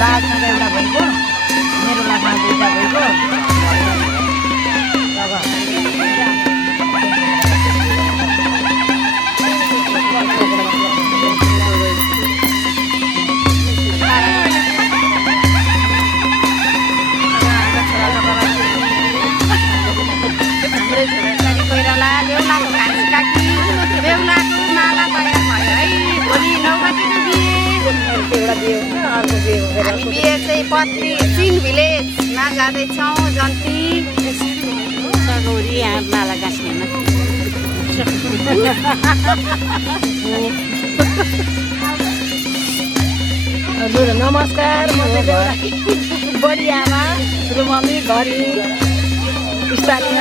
दाजमा एउटा भएको मेरो लामा दुईटा भएको हामी बिहे चाहिँ पत्री सिङ भिलेजमा जाँदैछौँ जन्ती सगौरी यहाँ माला गाँस्नेमा हजुर नमस्कार म बडी आमा ठुलो मम्मी घरी स्थानीय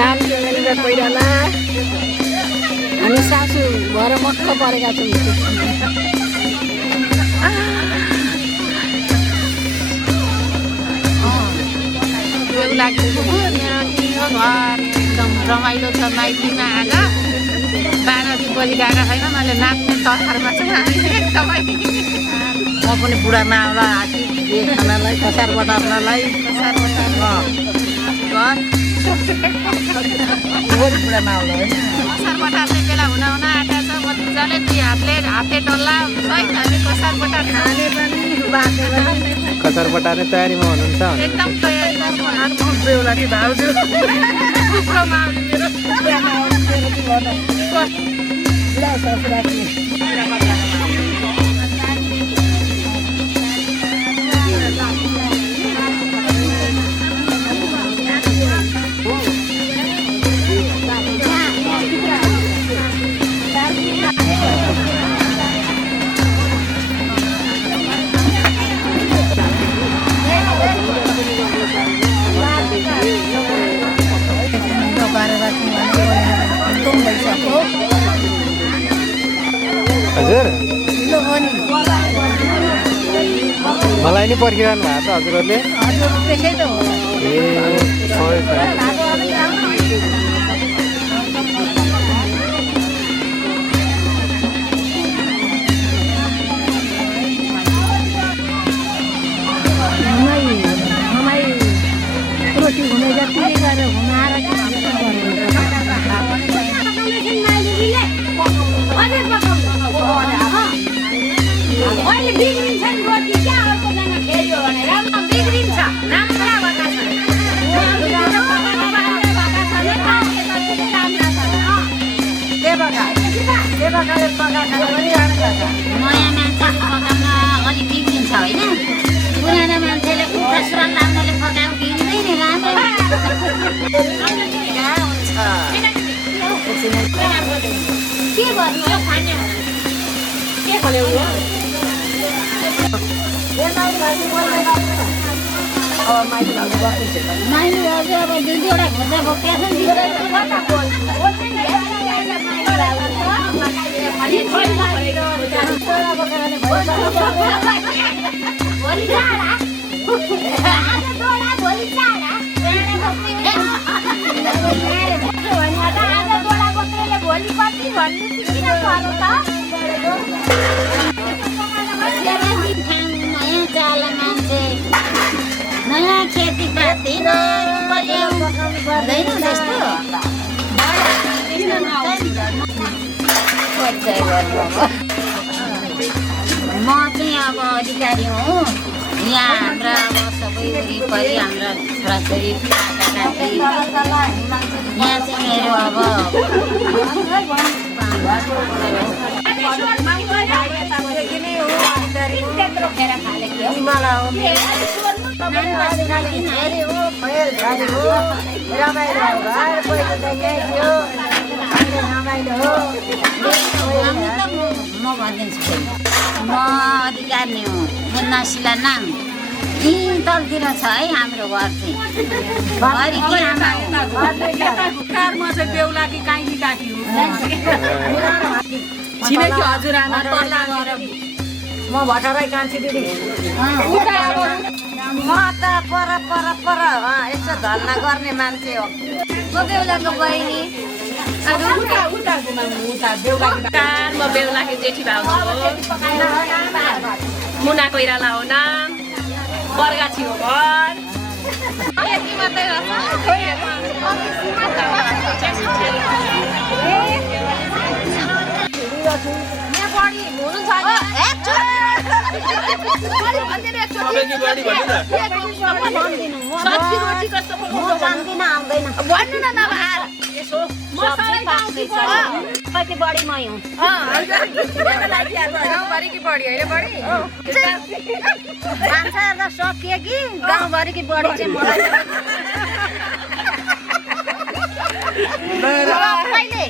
नाम केन्द्र कोइराला हामी सासू भएर मक्क परेका छौँ बेहुलाको मेरो यो घर एकदम रमाइलो छ माइतीमा आएर 12 दिन बलि गएको छैन मैले नाच्ने तर्खरमा छु हामी एकदमै म पनि बुढामा आउला हाती खानालाई कसार बटार्नलाई कसार बटार घर बुढामा आउला है कसार बटार्ने बेला हुन आँटा छ मजाले 2 हातले हाते डल्ला सहित हामी कसार बटार खाने पनि बाँके पनि कसार बटार्ने तयारीमा हुनुहुन्छ एकदम तयारी गर्नु बेहुला कि भाउजू कुखुरामा आउने मेरो बुढा ससुरा हजुर मलाई नि पर्खिरहनु भएको त हजुरहरूले हजुर त्यसै त हो ए सरी रोटी हुने जति गरेर हुनाएर बिग्रिन्छ नि रोटी क्या अर्कोजना खेल्यो भनेर बिग्रिन्छ राम्रा भएका छन् नयाँ मान्छेले पकाउन अलिक बिग्रिन्छ होइन पुरानो मान्छेले कुखुरा सुरुवाल लाग्नेले पकाउनु बिग्रिँदैन राम्रो के गर्नु हो खाने के खोल्यो माइली अझै अब 2-2वटा खोज्दा बोकेछ नि भोलि कति भन्नु किन पर्यो त नयाँ चाल मान्छे नयाँ खेतीपाती हुँदैन जस्तो म चाहिँ अब अधिकारी हुँ यहाँ हाम्रा अब सबै वरिपरि हाम्रा छोराछोरी काकाकाकी यहाँ चाहिँ मेरो अब म भनिदिन्छु म अधिकारी हुँ मुन्नासिला नाम यहीँ तलतिर छ है हाम्रो घर चाहिँ चाहिँ बेहुला कि काहीँ काकी हो छिमेकी हजुरआमा तल्ला गएर म भटारै कान्छी दिदी म त पर यसो धन्ना गर्ने मान्छे हो म बेहुलाको बहिनी म बेहुलाकी जेठी भाउजू हो मुना कोइराला हो नाम बर्गाछी हो घर यति मात्रै रहेछ यहाँ बढी हुनुहुन्छ भन्नु न नभए कति बढी मै हुँ गाउँभरिकी बढी होइन बढी मान्छे हेर्दा सकियो कि गाउँभरिकी बढी चाहिँ मलाई कहिले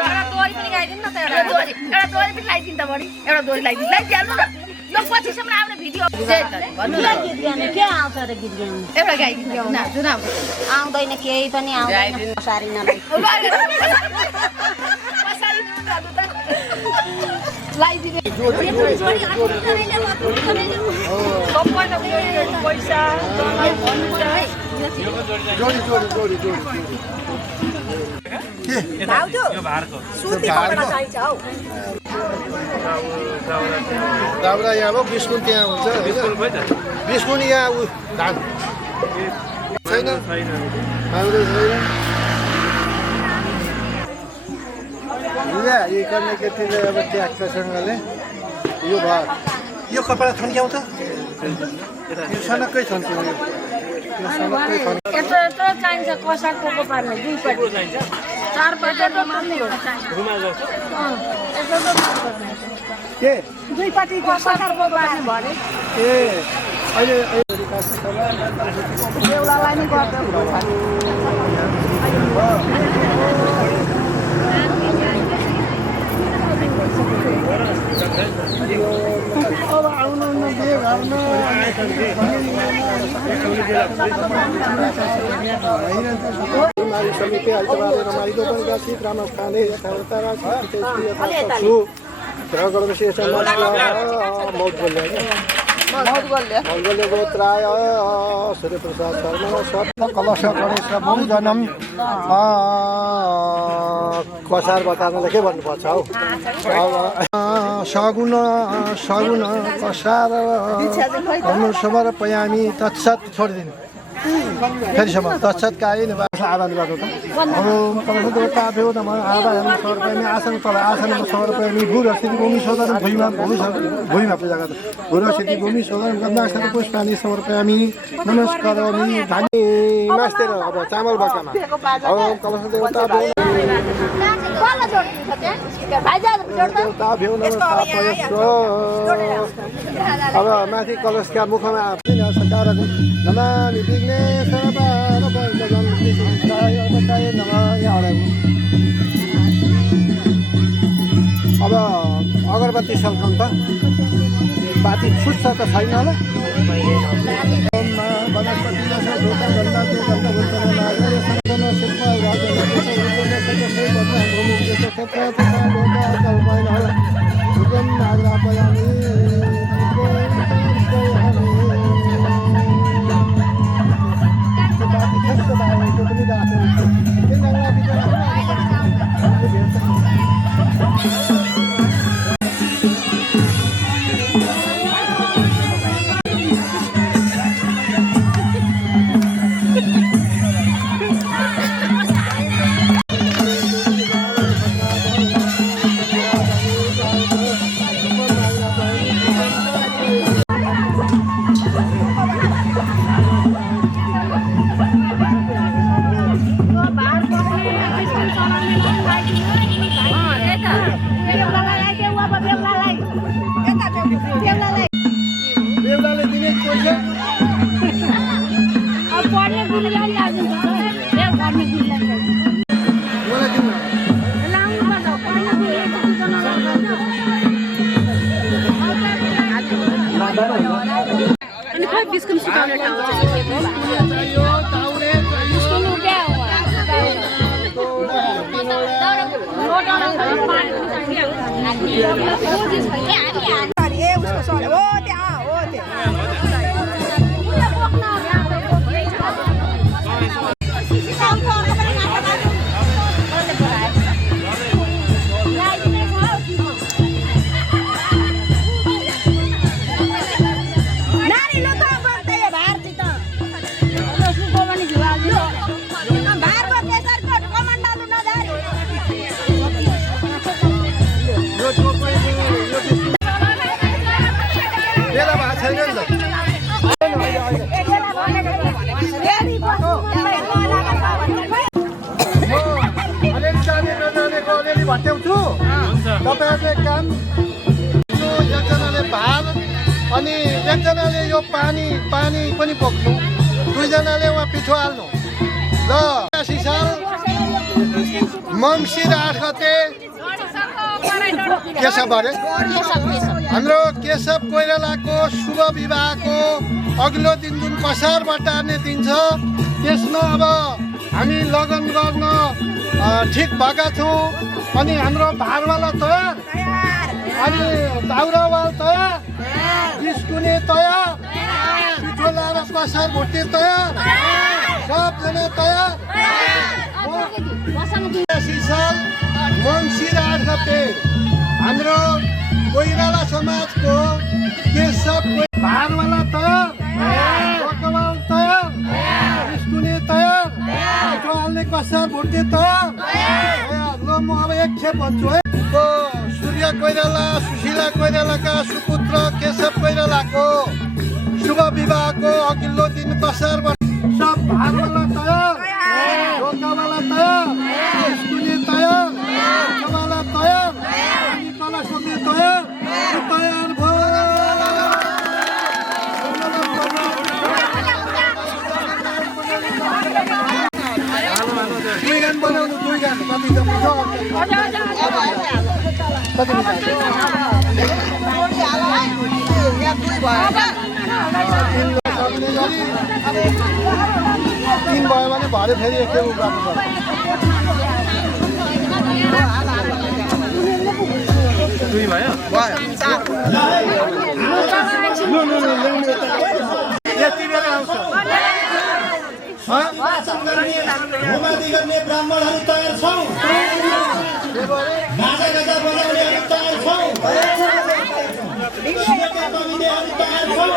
एउटा दोरी पनि गाइदिनु न त एउटा दोरी पनि लगाइदिनु त बढी एउटा दोरी लगाइदिनु न ल पछिसम्म आउने भिडियो भन्नु न गीत गाउने के आउँछ र गीत गाउनु एउटा गाइदिनु न जुन आउँदैन केही पनि आउँदैन सारिनलाई दाउरा यहाँ भयो बिस्कुट त्यहाँ हुन्छ होइन बिस्कुट यहाँ ऊ धान छैन हाम्रो छैन यो गर्ने केटीले अब ट्याक्कसँगले यो भयो यो कपडा थन्क्याउँछ यो सनक्कै थन्क्यो यो सनक्कै थन्क्यो यत्रो चाहिन्छ कसारको पार्ने दुईपट्टि चाहिन्छ चारपट्टि के दुईपट्टि कसारको पार्ने भने ए अहिले बेहुलालाई नि गर्दा अब आउनु बिहे घरमा समिति आइतबारे रमाइलो पनि गर्छु रामा खाने यथावता राख्छु र गरेपछि मौत गोल्ले गोत्राय सूर्यप्रसाद शर्मा सत्य कलश गणेश बहुजनम कसार बतार्नलाई के भन्नुपर्छ हौ सगुण सगुण कसार अनुसमर पयामी तत्सत छोडिदिनु फेरिसम्म तत्सत कायन आह्वान गर्नु त ओम कलशदेवता भ्यो नमः आवाहन समर्पयामि आसन तल आसन समर्पयामि भूर स्थिति भूमि शोधन भूमिमा पूजा गर्नु भूर स्थिति भूमि शोधन गन्धाक्षर पुष्पाणि समर्पयामि नमस्कारामि धानी मास्तेर अब चामल बक्कामा ओम कलशदेवता भ्यो देवता भ्यो नमः अब माथि कलशका मुखमा सकारक नमामि विघ्नेश्वर अब अगरबत्ती सल्काउँ त बाती छुट्छ त छैन होला ल्याउँछु तपाईँहरूले काम एकजनाले भात अनि एकजनाले यो पानी पनि बोक्नु, दुईजनाले उहाँ पिठो हाल्नु ल। ८० साल मङ्सिर 8 गते केशव अरे हाम्रो केशव कोइरालाको शुभ विवाहको अघिल्लो दिन जुन कसार बटार्ने दिन छ त्यसमा अब हामी लगन गर्न ठिक भएका छौँ। अनि हाम्रो भारवाला तयार, अनि दाउरावाल तयार, बिस्कुने तयार, पिठो लाएर कसार भुट्ने तयार, सबजना तयार। ८० साल मङ्सिर 8 गते हाम्रो कोइराला समाजको केशव भारवाला तयार, लोकवाल तयार, बिस्कुने तयार, पिठो हाल्ने कसार भुट्ने तयार। ल म अब एकखेप भन्छु है। सूर्य कोइराला सुशीला कोइरालाका सुपुत्र केशव कोइरालाको शुभ विवाहको अघिल्लो दिन कसार सब भारवाला तयार, लोकवाला तयार, बिस्कुने तयार, लोकवाला तयार, अनि तल सोध्ने तयार भयो। दुई गान बनाउनु, दुई गान कति त तिन भयो भने भरे फेरि एकखेप गर्नुपर्छ। दुई भयो यति बेला आउँछ। होमादि गर्ने ब्राह्मणहरू तयार छौँ, गाजा गाजा बजाउनेहरू तयार छौँ, शिवका कविदेहरू तयार छौँ।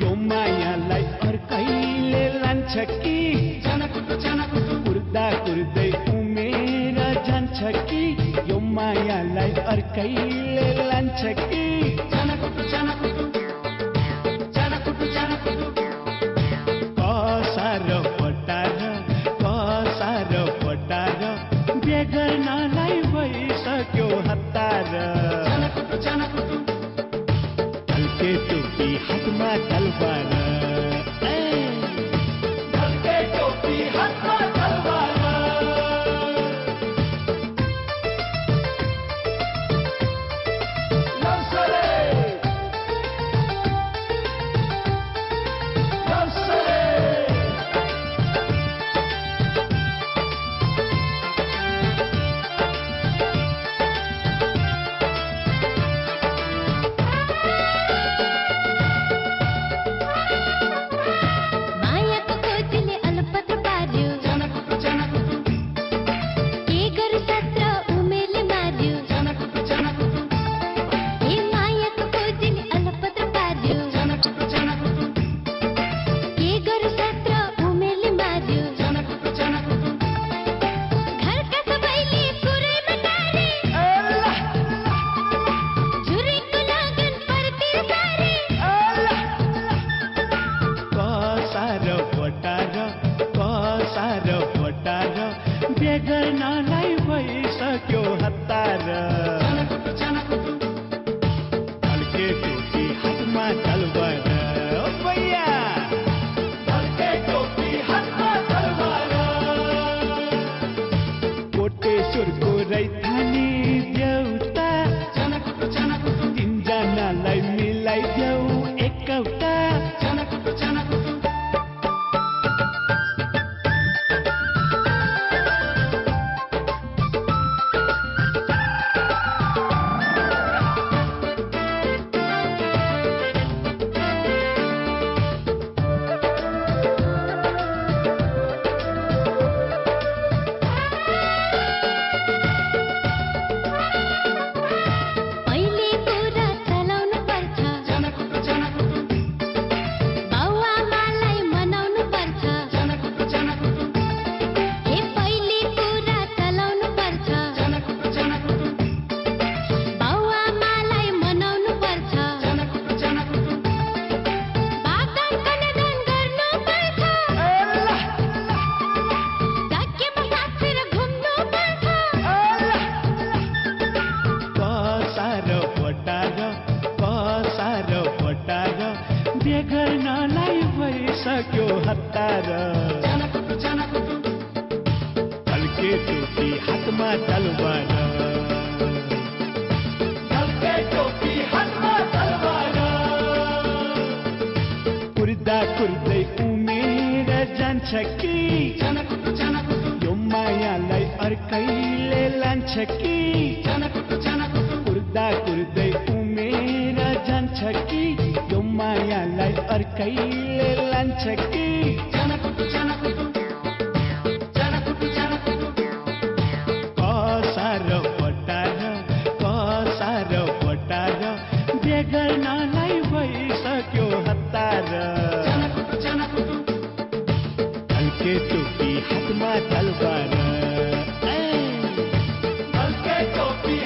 यो मायालाई अर्कैले लान्छ कि कुर्दा कुर्दै उमेर जान्छ कि यो मायालाई अर्कैले लान्छ कि कसार पटार बिहे गर्नलाई भइसक्यो हतार ढल्के टोपी हातमा तलवार ढल्के टोपी हातमा तलवार बेगर्नलाई भइसक्यो हतार ढल्के टोपी हातमा तलवार ओ भैया ढल्के टोपी हातमा तलवार कोटेश्वरको रैथानी देउता तिनजनालाई मिलाइदेऊ एकौटा बेगर्नलाई भइसक्यो हतार ढल्के टोपी हातमा तलवार ढल्के टोपी हातमा तलवार कुर्दा कुर्दै उमेर जान्छ कि यो मायालाई अर्कैले लान्छ कि कुर्दा कुर्दै उमेर जान्छ कि यो मायालाई अर्कैले लान्छ कि कसार बटार बेगर्नलाई भइसक्यो हतार ढल्के टोपी हातमा तलवार ढल्के टोपी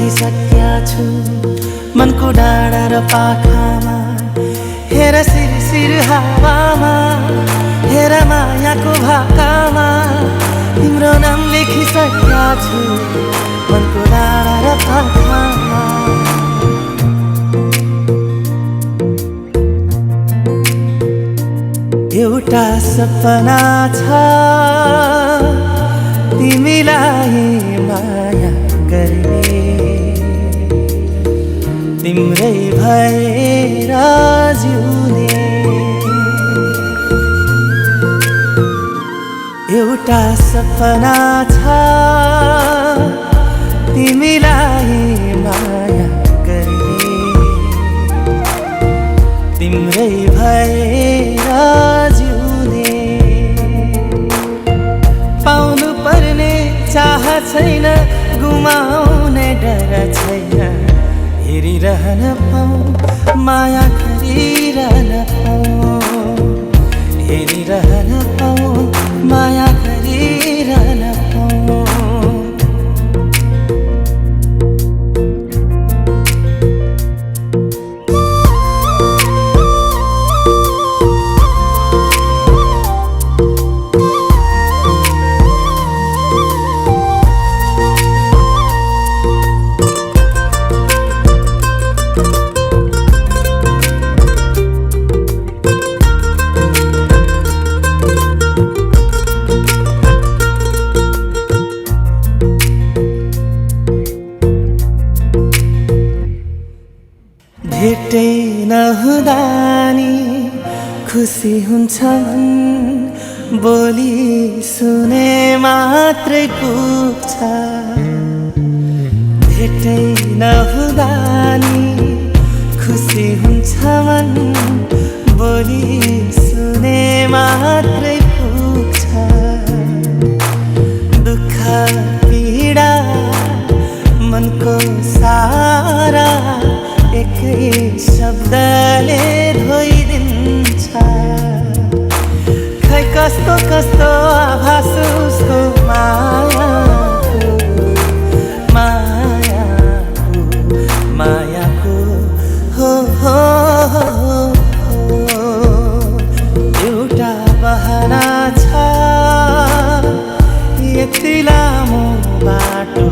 लेखिसकेका छु मनको डाँडा र पाखामा हेर सिरसिर हावामा हेर मायाको भाकामा तिम्रो नाम लेखिसकेका छु मनको डाँडा र पाखामा एउटा सपना छ तिमीलाई माया गर्ने तिम्रै भएर जिउने एउटा सपना छ तिमीलाई माया गर्ने तिम्रै भएर जिउने पाउनु पर्ने चाह छैन गुमाउने डर छैन हेरिरहन पाऊँ माया गरिरहन पाऊँ हेरिरहन पाऊँ माया गरिरहन पाऊँ भेटै नहुँदा नि खुसी हुन्छ मन बोली सुने मात्रै पुग्छ भेटै नहुँदा नि खुसी हुन्छ मन बोली सुने मात्रै पुग्छ दुःख पीडा मनको सारा एकै शब्दले धोइदिन्छ खै कस्तो कस्तो आभास उसको मायाको हो एउटा बहाना छ यति लामो बाटो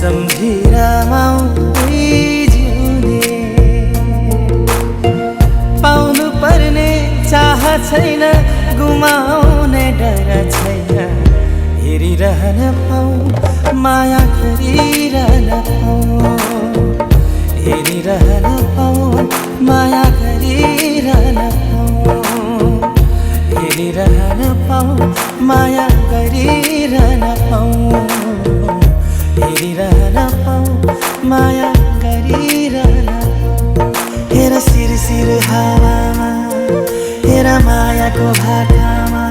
सम्झिर माउदै जिउने पाउनु पर्ने चाह छैन गुमाउने डर छैन हेरिरहन पाऊँ माया गरिरहन पाऊँ हेरिरहन पाऊँ माया गरिरहन पाऊँ हेरिरहन पाऊँ माया गरिरहन पाऊँ हेरिरहन पाऊँ माया गरिरहन हेर सिरसिर हावामा हेर मायाको भाकामा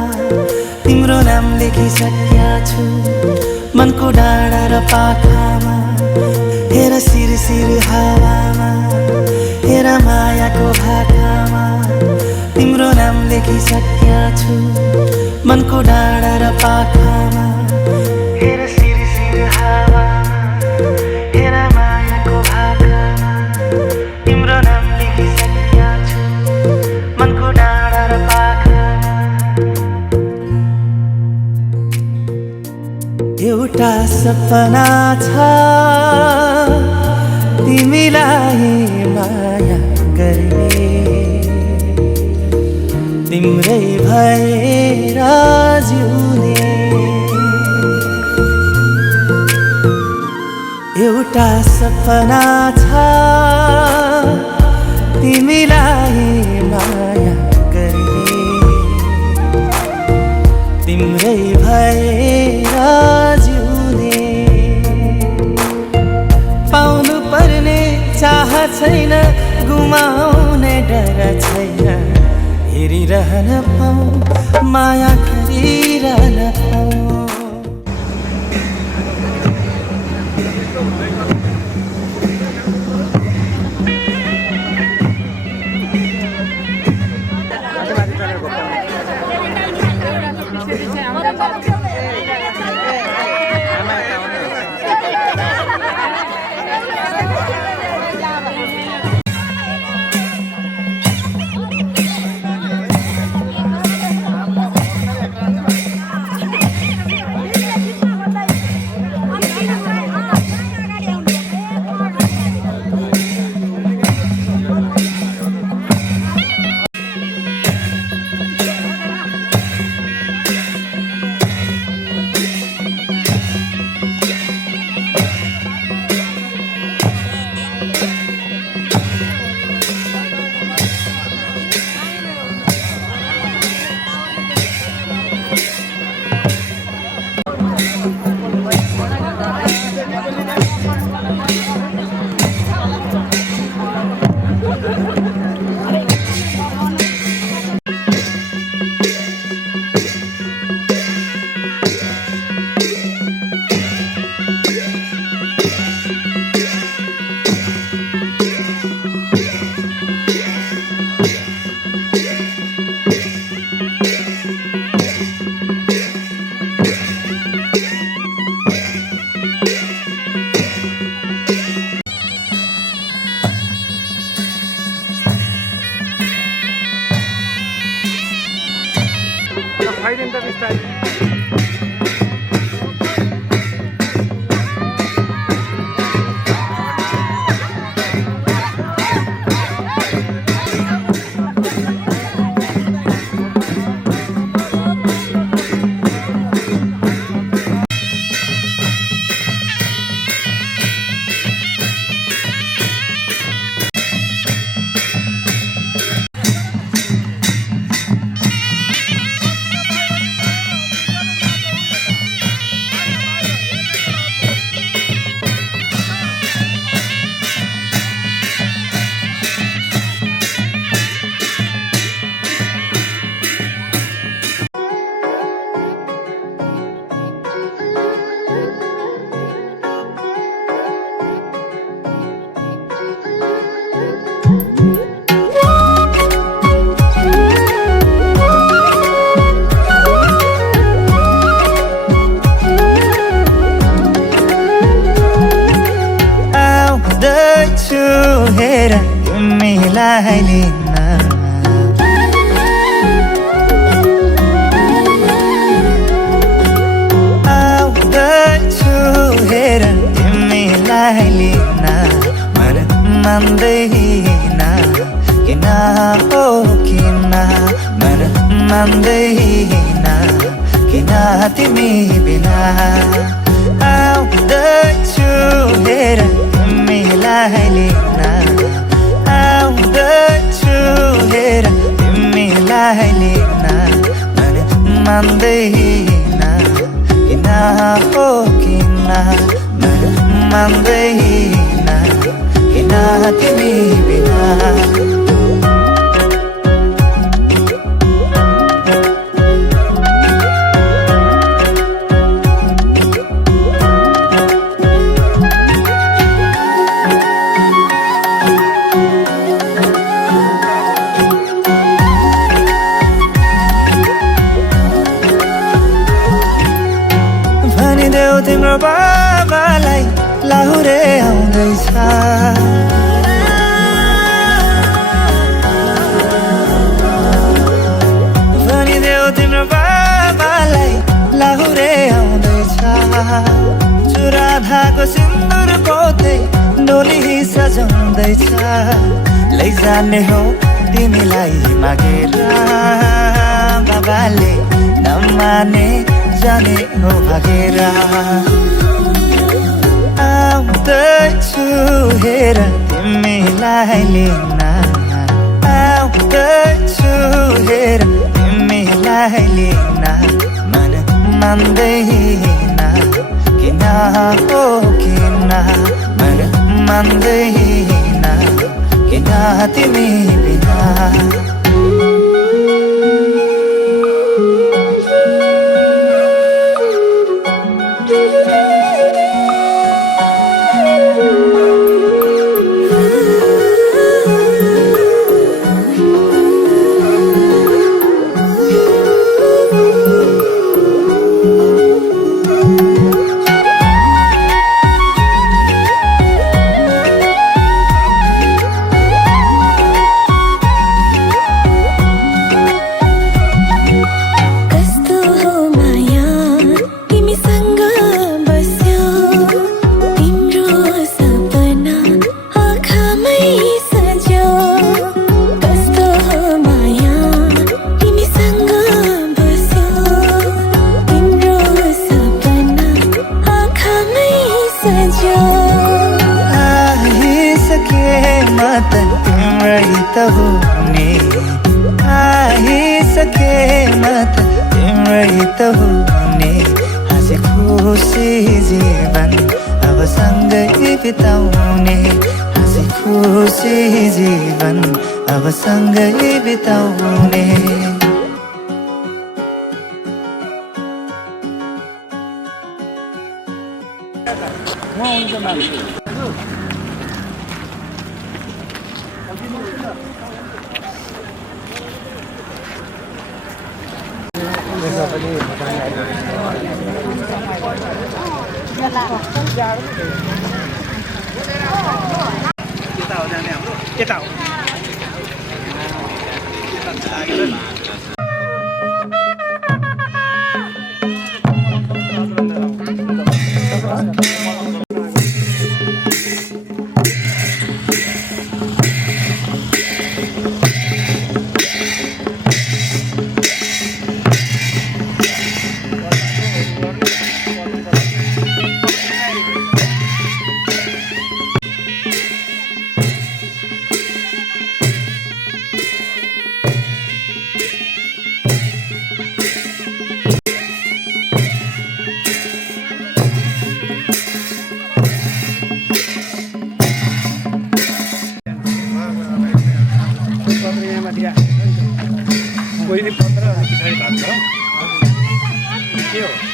तिम्रो नाम लेखिसकेका छु मनको डाँडा र पाखामा हेर सिरसिर हावामा हेर मायाको भाकामा तिम्रो नाम लेखिसकेका छु मनको डाँडा र पाखामा हेर सिरसिर हावा हेर मायाको भाकामा तिम्रो नाम लेखिसकेका छु मनको डाँडा र पाखामा एउटा सपना छ तिमीलाई माया गर्ने तिम्रै भएर जिउने एउटा सपना छ तिमीलाई माया गर्ने तिम्रै भएर जिउने पाउनु पर्ने चाह छैन गुमाउने डर छैन हेरिरहन पाऊँ माया गरिरहन पाऊँ आउँदैछु हेर तिमीलाई लिन आउँदैछु हेर तिमीलाई लिन मन मान्दैन किन हो किन मन मान्दैन किन तिमी बिना आउँदैछु हेर तिमीलाई लिन आउँदैछु हेर तिमीलाई लिन मन मान्दैन किन हो किन मन मान्दैन किन तिमी बिना तिम्रो बाबालाई लाहुरे आउँदैछ भनिदेऊ तिम्रो बाबालाई लाहुरे आउँदैछ चुराधाको सिन्दुर पोते डोली सजाउँदैछ लैजाने हो तिमीलाई मागेर बाबाले नमाने जाने हो भागेर आउँदैछु हेर तिमीलाई लिन आउँदैछु हेर तिमीलाई लिन मन मान्दैन किन हो किन मन मान्दैन किन तिमी बिना आइसके मत तिम्रै त हुने हाँसी खुसी जीवन अब सँगै बिताउने हाँसी खुसी जीवन अब सँगै बिताउने पछाडि भात छ के हो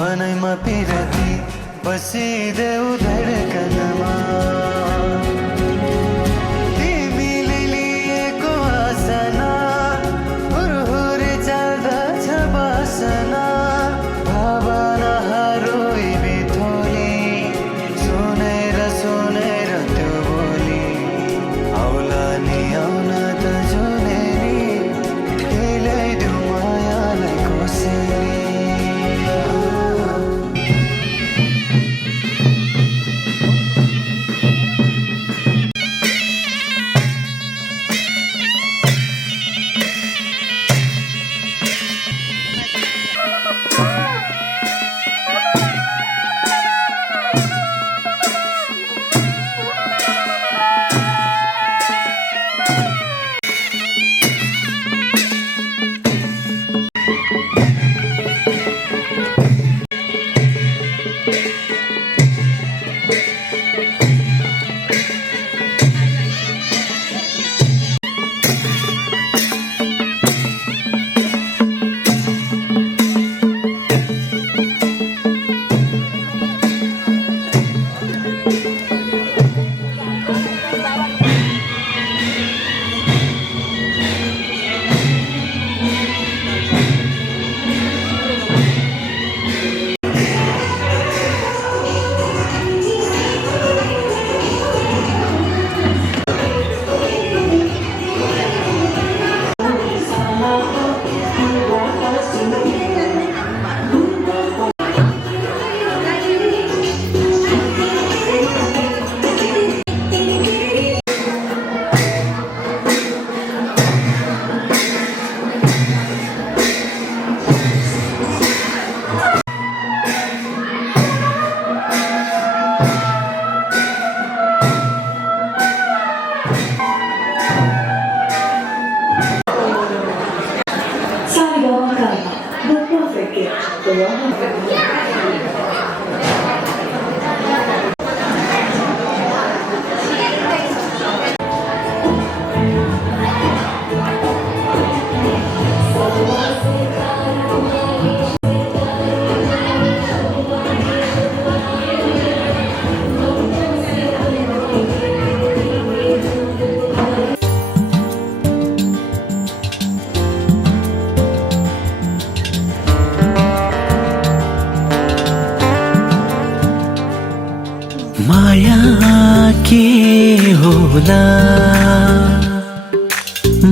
मनैमा पिरती बसिदेऊ धडकनमा तिमीले लिएको आसना हुरहुरे चल्दछ बासना भावनाहरू बिथोली सुनेर सुनेर त्यो बोली आउला नि आउन त जुनेली ल्याइदेऊ मायालाई कोसेली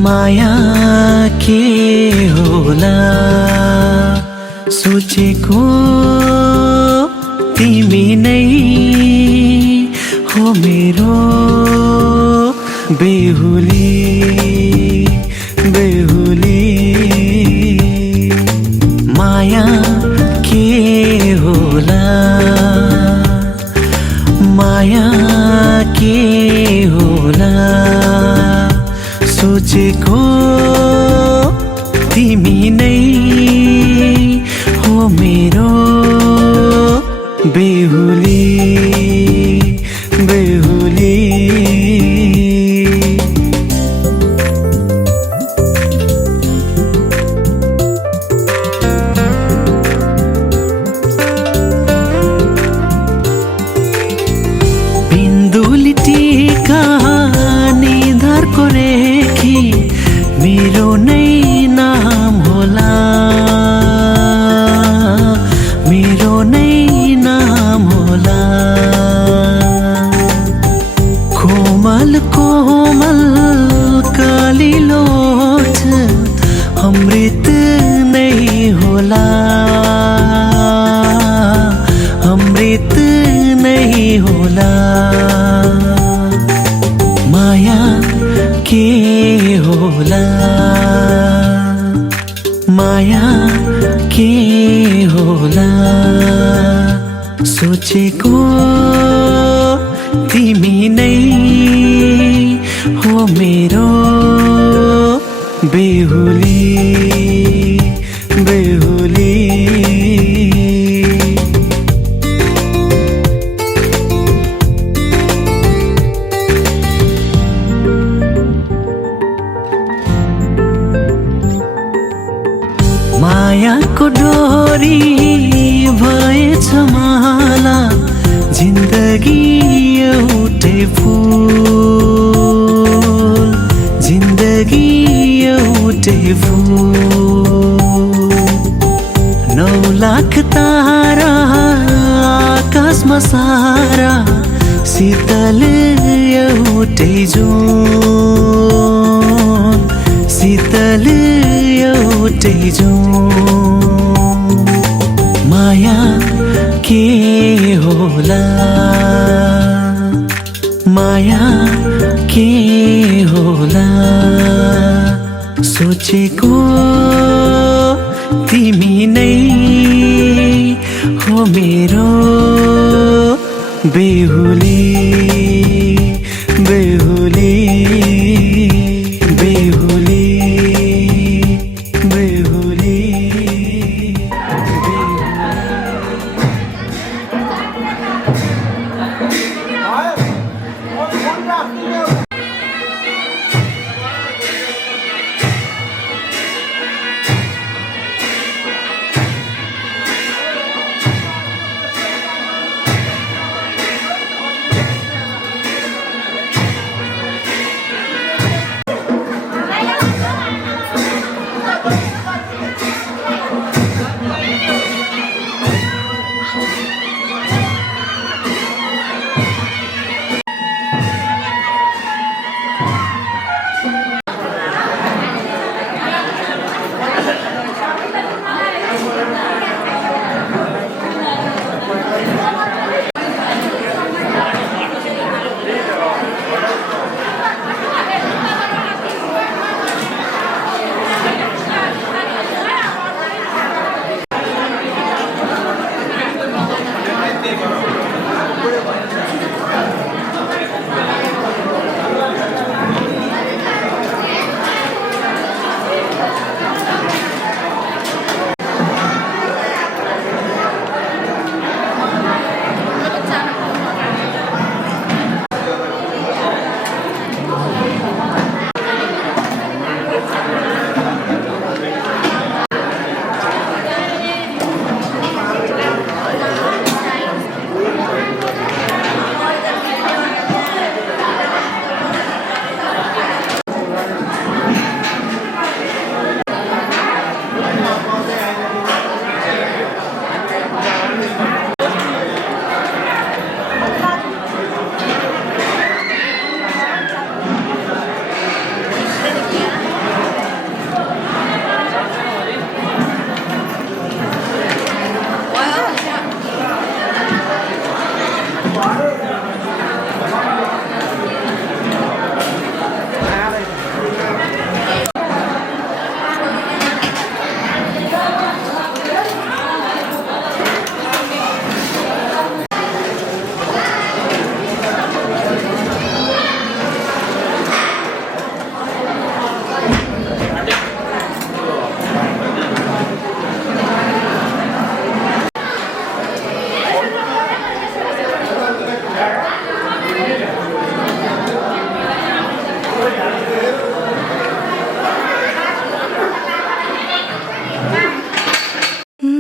माया के होला सोचेको तिमी नै हो मेरो बेहुली बेहुली माया के होला माया के होला सोचेको तिमी नै हो मेरो बेहुली बेहुली बिन्दुली टीका निधारको रेखी मेरो नै नाम होला मेरो नै नाम होला कोमल कोमल कालिलो अमृत नै होला अमृत नै होला माया के होला माया के होला सोचेको तिमी नै हो मेरो बेहुली बेहुली मायाको डोरी भएछ माला जिन्दगी एउटै फुल जिन्दगी एउटै फुल 9 लाख तारा आकाशमा सारा शीतल एउटै जुन शीतल एउटै जुन माया के होला माया के होला सोचेको तिमी नै हो मेरो बेहुली बेहुली बेहुली बेहुली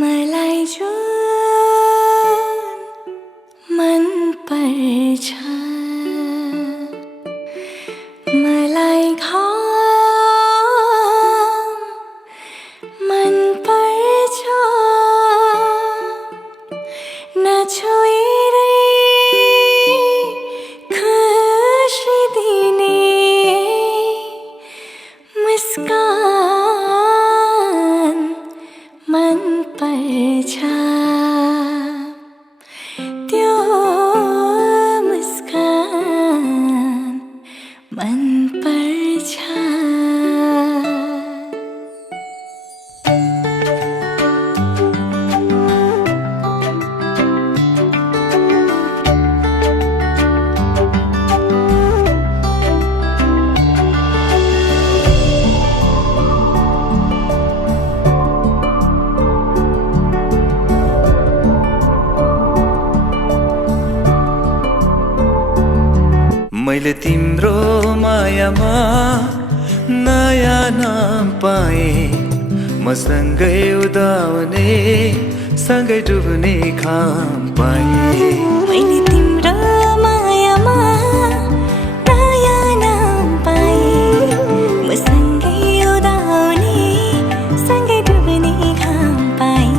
मलाई जो मन पर्छ मलाई घाम मन पर्छ नछोएरै खुसी दिने मुस्कान मन पर्छ त्यो मुस्कान मन पर्छ मैले तिम्रो मायामा नयाँ नाम पाएँ म सँगै उदाउने सँगै डुब्ने खाम पाएँ मैले तिम्रो मायामा नयाँ नाम पाएँ म सँगै उदाउने सँगै डुब्ने घाम पाएँ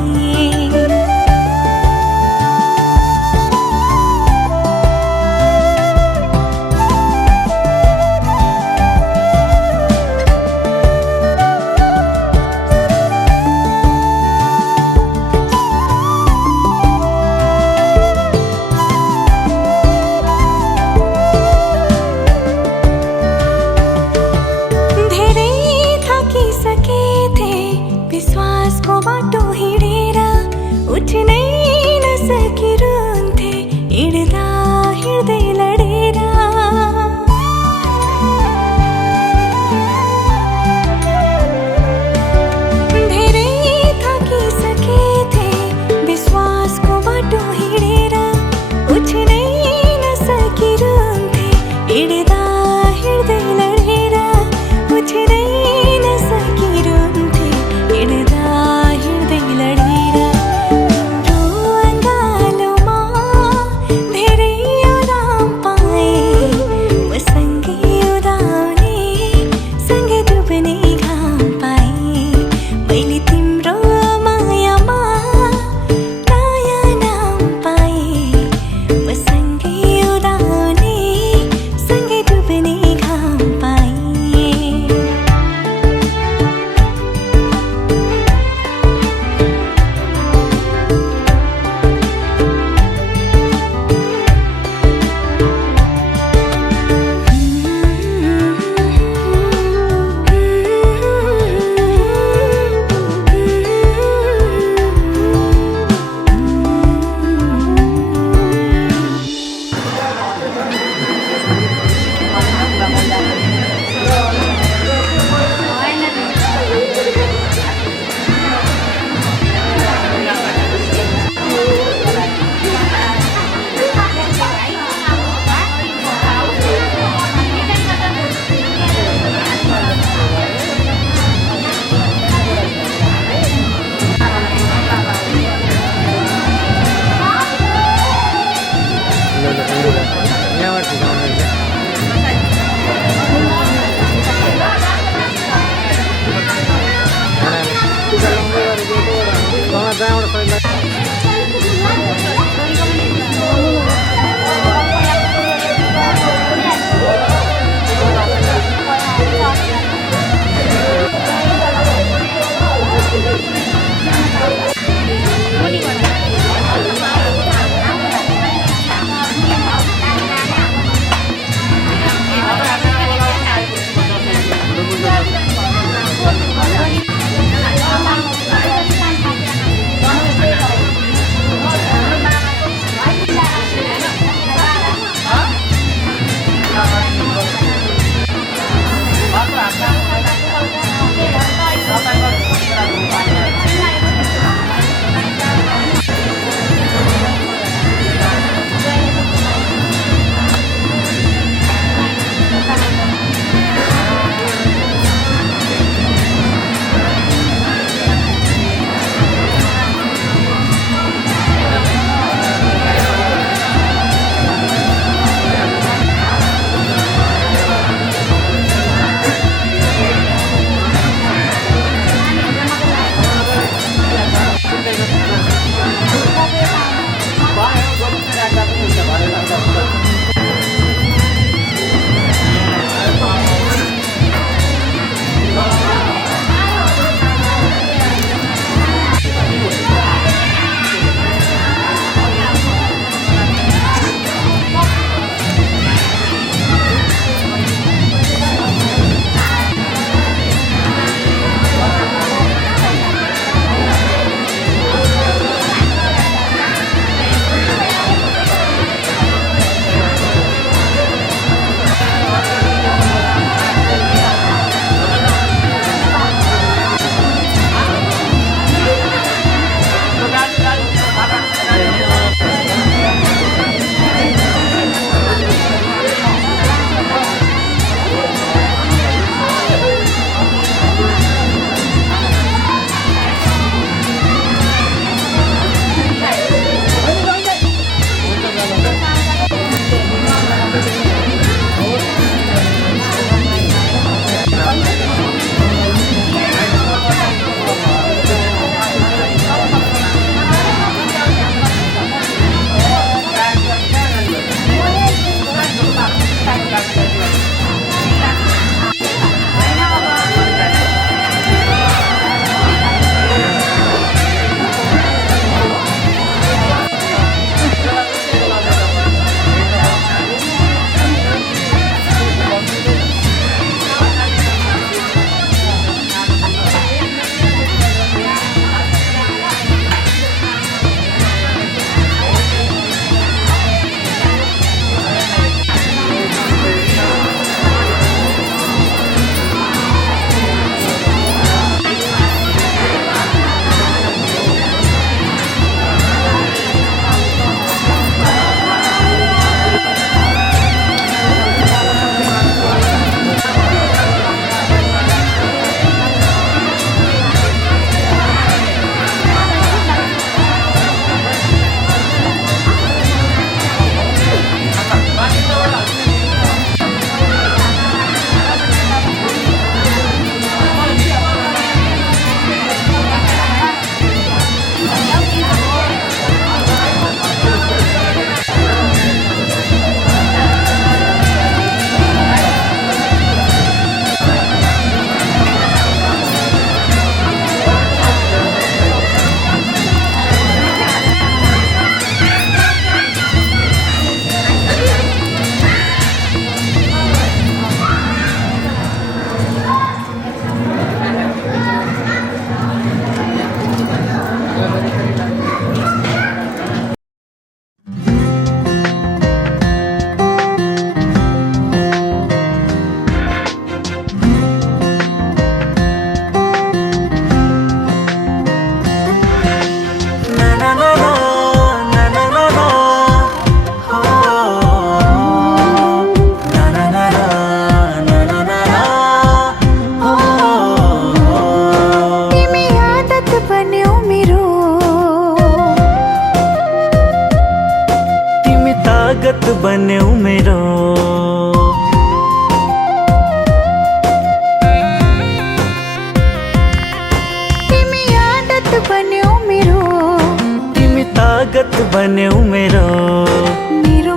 बन्यौ मेरो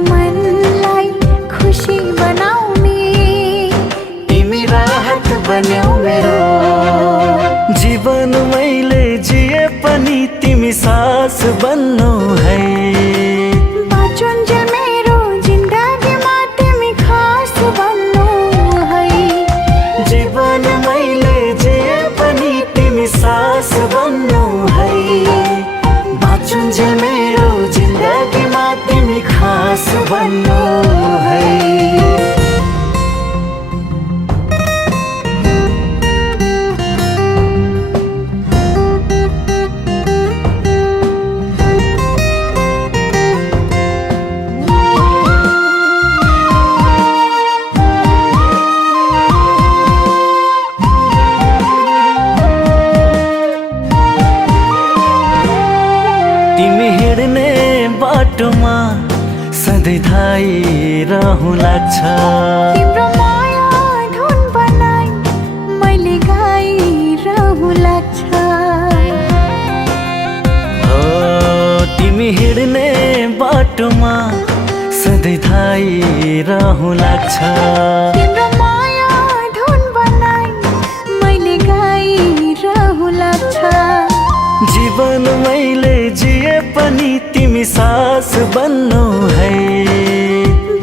मनलाई खुसी बनाउने तिमी राहत बन्यौ मेरो जीवन मैले जिए पनि तिमी सास बन्नु है बाँचुन्जेल मेरो जिन्दगीमा तिमी खास बन्नु है जीवन मैले जिए पनि तिमी सास बन्नु है बाँचुन्जेल मेरो जिन्दगीमा तिमी खास बन्नु है तिमी हिँड्ने बाटोमा सधैँ धाइरहँ लाग्छ तिम्रो माया धुन बनाई मैले गाइरहँ लाग्छ तिमी हिँड्ने बाटोमा सधैँ धाइरहँ लाग्छ तिम्रो माया धुन बनाई मैले गाइरहँ लाग्छ जीवन मैले जिए पनि तिमी सास बन्नु है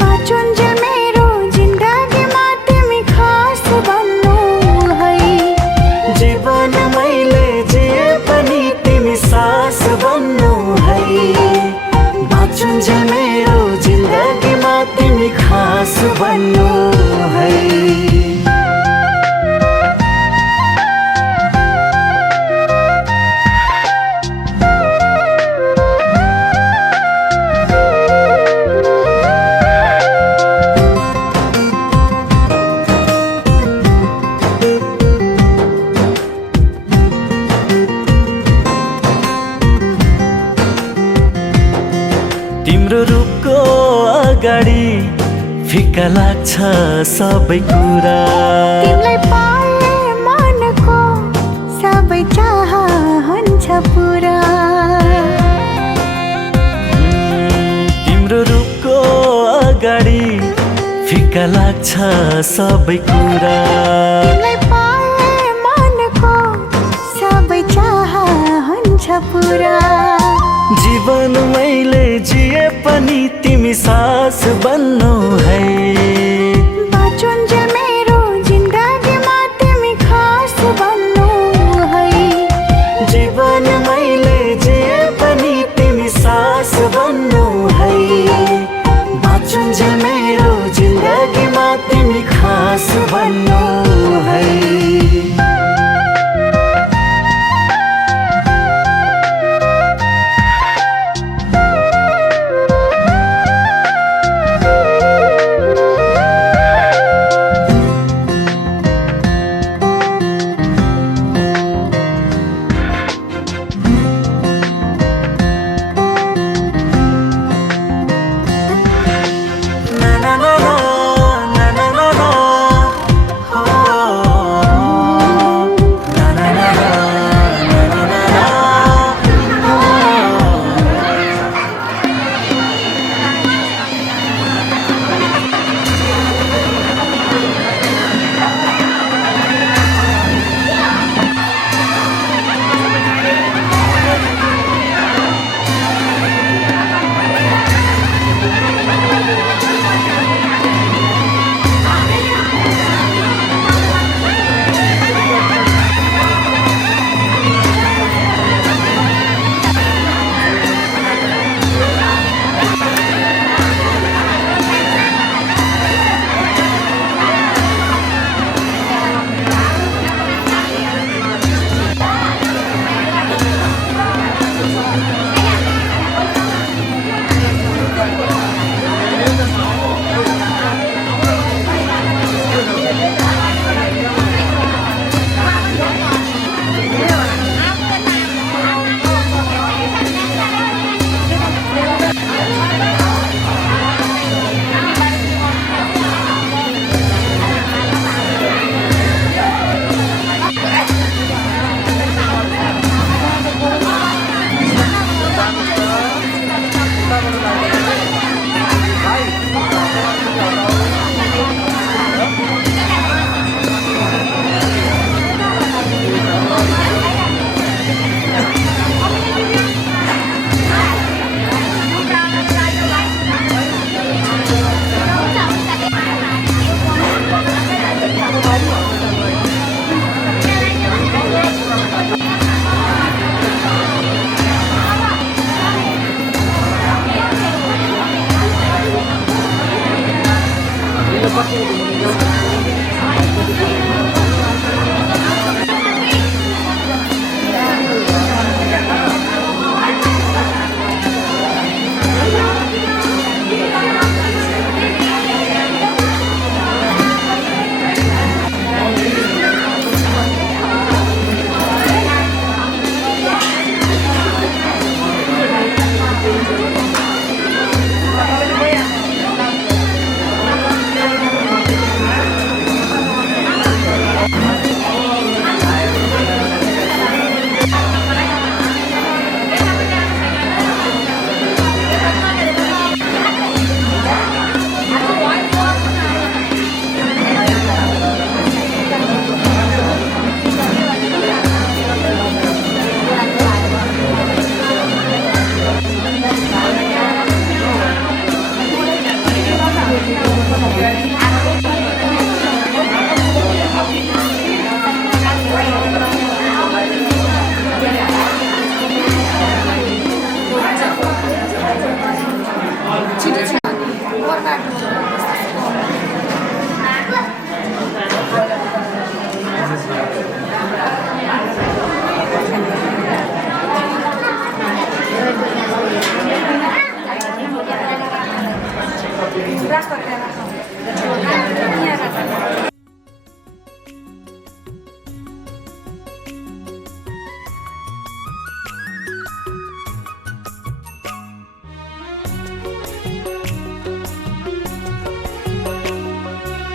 बाँचुन्जेल मेरो जिन्दगीमा तिमी खास बन्नु है जीवन मैले जिए पनि तिमी सास बन्नु है बाँचुन्जेल मेरो जिन्दगीमा तिमी खास बन्नु है तिम्रो रूपको अगाडि फिका लाग्छ सबै कुरा तिमीलाई पाए मनको सबै चाह हुन्छ पुरा तिम्रो रूपको अगाडि फिका लाग्छ सबै कुरा तिमीलाई पाए मनको सबै चाह हुन्छ पुरा जीवन मैले जिए पनि तिमी सास बन्नु है बाँचुन्जेल मेरो जिन्दगीमा तिमी खास बन्नु है जीवन मैले जिए पनि तिमी सास बन्नु है बाँचुन्जेल मेरो जिन्दगीमा तिमी खास बन्नु है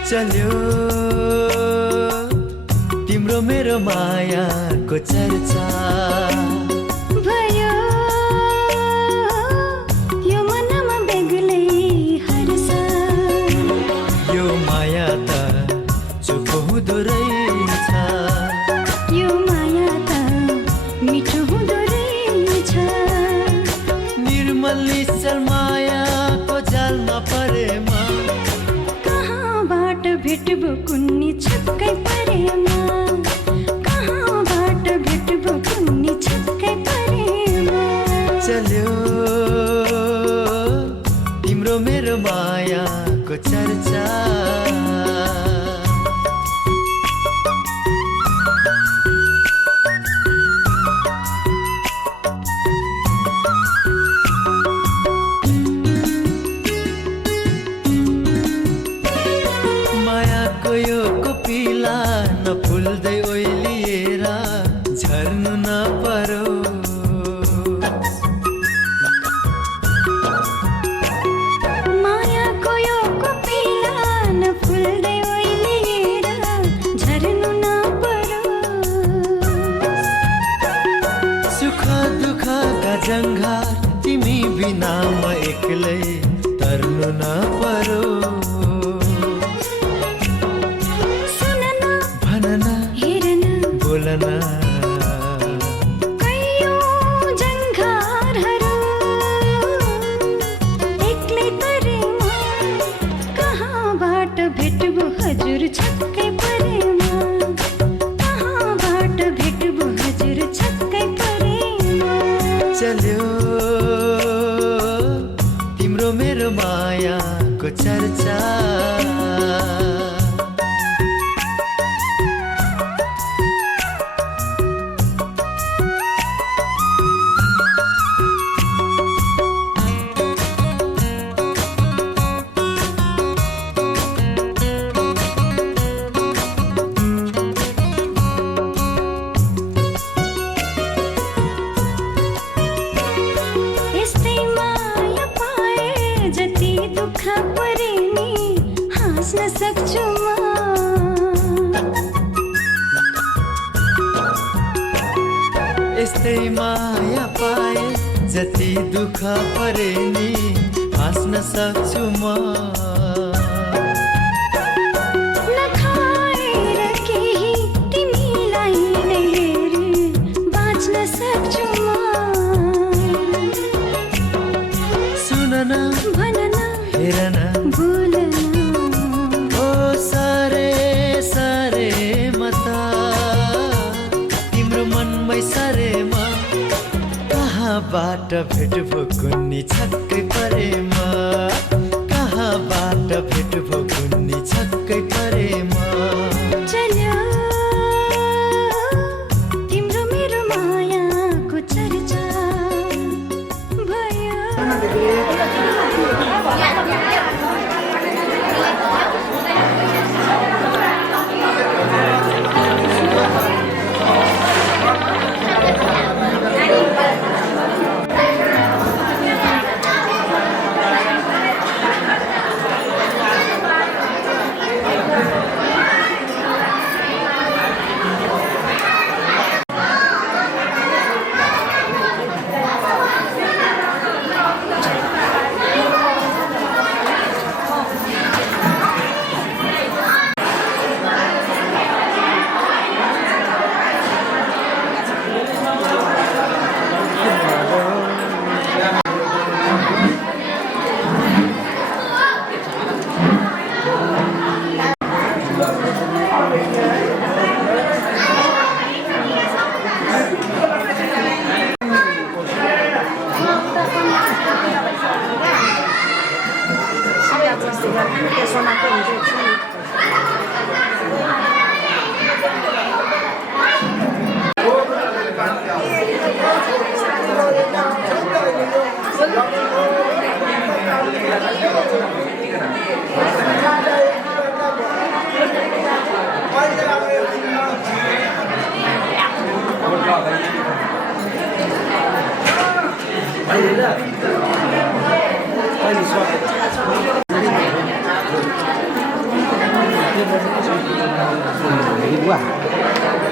चल्यो तिम्रो मेरो मायाको चर्चा भयो यो मनमा बेग्लै हर्ष यो माया त चुप हुँदो रहेछ यो माया त मिठो हुँदो रहेछ निर्मल निश्चल मायाको जालमा परेमा कहाँबाट भेट्बो कुन्नी छक्कै परेमा कहाँबाट भेट्बो कुन्नी छक्कै परेमा चल्यो तिम्रो मेरो मायाको चर्चा मायाको यो कोपिला नफुल्दै ओइलिएर झर्नु नपरो मायाको यो कोपिला नफुल्दै ओइलिएर झर्नु नपरो सुख दुःखका जङ्घार तिमी बिना म एक्लै तर्नु नपरो कैयौँ जङ्घारहरू एक्लै तरेमा कहाँबाट भेट्बो हजुर छक्कै परेमा कहाँबाट भेट्बो हजुर छक्कै परेमा चल्यो तिम्रो मेरो मायाको चर्चा यस्तै माया पाए जति दुःख परे नि हाँस्न सक्छु म यस्तै माया पाए जति दुःख परे नि हाँस्न सक्छु म नखाएर केही तिमीलाई नै हेरी बाँच्न सक्छु म सुन न भन न हेर न बोल न ओ सारे सारे कहाँबाट भेट भो कुन्नी छक्कै परेमा कहाँबाट भेट भो कुन्नी छक्कै परेमा चल्यो तिम्रो मेरो मायाको चर्चा भयो Wah.